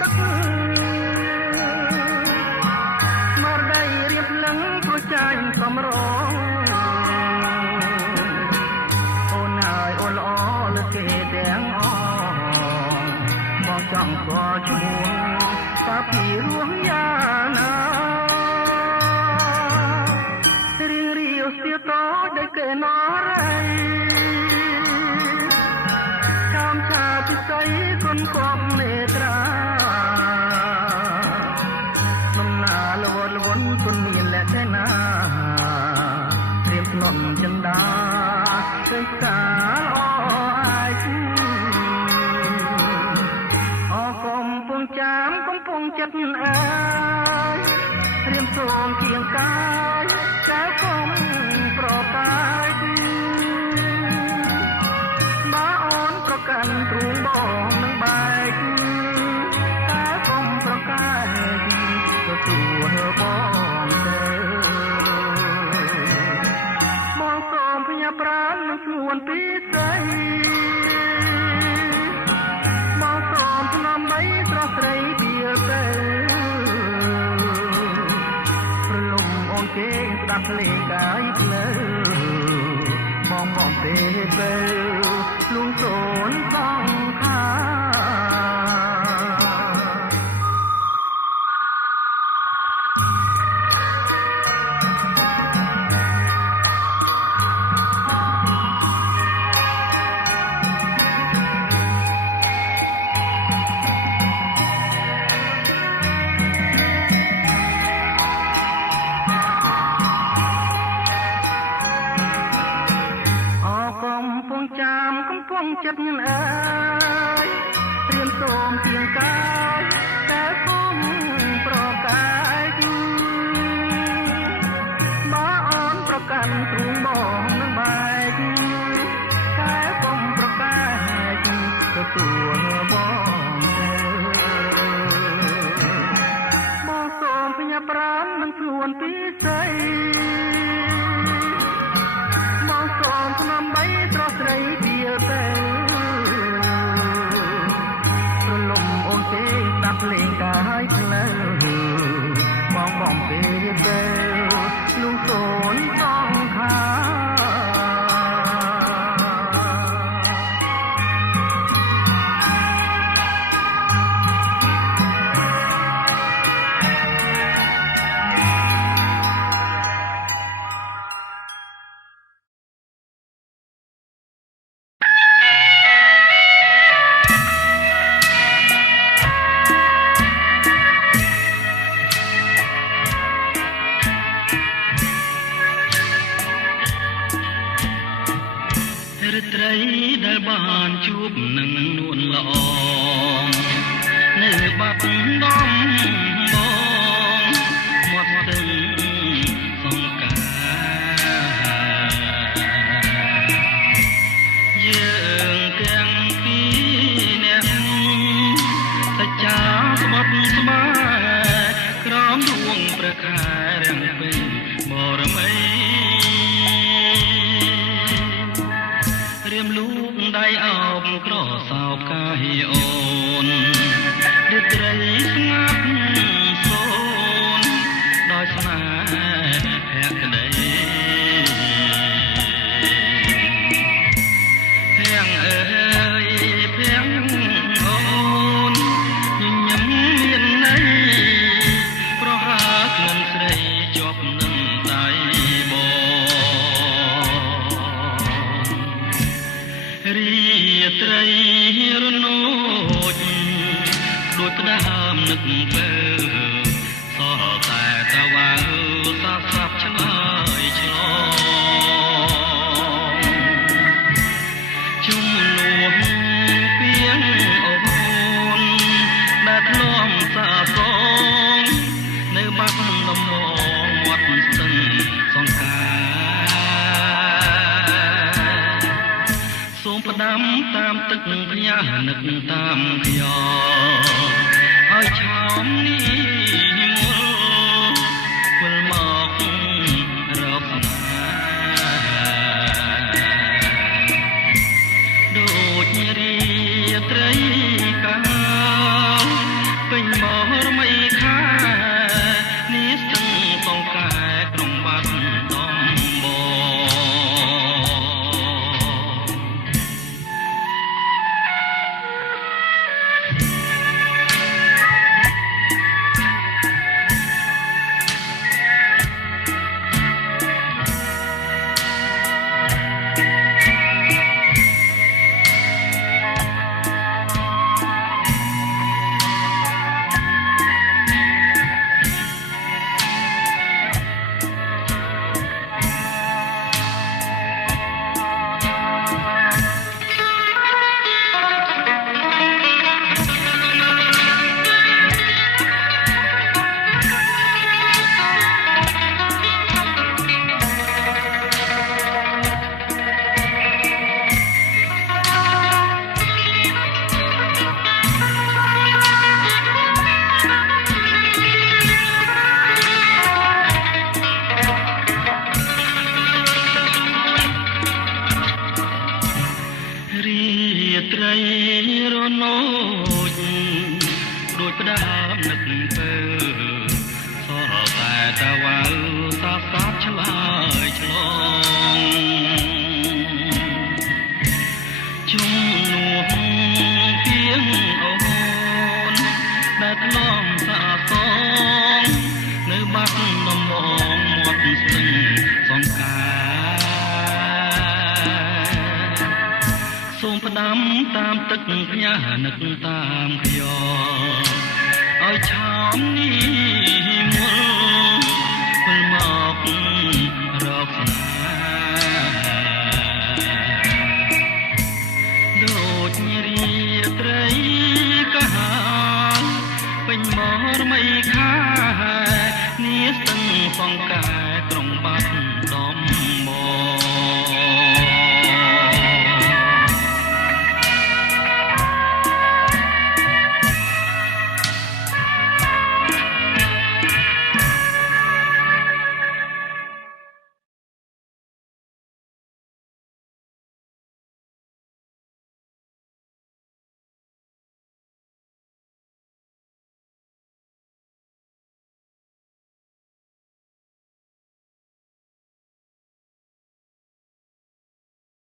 ទឹកមកដៃរៀបលឹងព្រោះចាញ់កំរងអូនហើយអូនល្អលើគេទាំងអស់បងចង់ស្គាល់ឈ្មោះតាពីរស់យ៉ាងណារៀងរាវស្ទាតដោយគេណរ៉ៃតាមឆាពិសីគុណគប់នេត្រាដំណើរលវលវន់គុណមានលក្ខណៈរៀមស្នំចិន្តាឃើញស្កាល្អអាយអកំពុងចាំកំពុងចិត្តអើយរៀមសូមគៀងកាយកាលគុំប្រកាយបើអូនប្រកាន់ទ្រូងបងនឹងបែកកាលគុំប្រកាយទទួលបងទៅបងសូមផ្ញើប្រាណនឹងខ្លួនពីស្រីបងសូមស្នំបីស្រស់ស្រីពីទៅព្រលំអូនគេស្ដាប់លេងកាយភ្លើបងទេទៅលួងសូនផងខាចិត្តញអើយរៀមសូមទៀងកាយតែគុំប្រកាយបើអូនប្រកាន់ទ្រូងបងនឹងបែកតែគុំប្រកាយទទួលបងទៅបងសូមផ្ញើប្រាណនឹងខ្លួនពីស្រីបងសូមស្នំបីស្រស់ស្រីពីទៅដាប់លេងកាយផ្លូវបងពេលទៅលួងសូនសងខាត្រីដែលបានជួបនឹងនួនល្អនៅបាត់ដំបងមាត់ស្ទឹងសង្កាយើងទាំងពីរនាក់សច្ចាស្បត់ស្បាក្រោមដួងព្រះខែរាំងពេញបរមីរៀមលូកដៃអោបក្រសោបកាយអូនរាត្រីស្ងាត់សូនដោយស្នេហ៍ភក្តីភាំងអើយភាំងអូនញញឹមមានន័យប្រហាក្លិនស្រីជាប់នឹងដៃរីត្រីរនោចដូចក្តាមនឹកទៅសល់តែតវ៉ាសាស្រាប់ឆ្លើយឆ្លងជុំនួនពីងអូនដែលធ្លាប់សាសងនៅបាត់ដំបងមាត់ស្ទឹងសង្កាសូមផ្ដាំតាមទឹកផ្ញើនឹកតាមខ្យល់ឲ្យឆោមនេះមុលវិលមករកណាដូចរាត្រីកាល ដែលធ្លាប់សាសងនៅបាត់ដំបងមាត់ស្ទឹងសង្ការសូមផ្ដាំតាមទឹកផ្ញើនឹកតាមខ្យល់ឲ្យឆោមនេះមុលវិលមករកស្នេហ៍ដូចរាត្រីកាពេញមករមីខានាស្ទឹងសង្កែក្រុងបាត់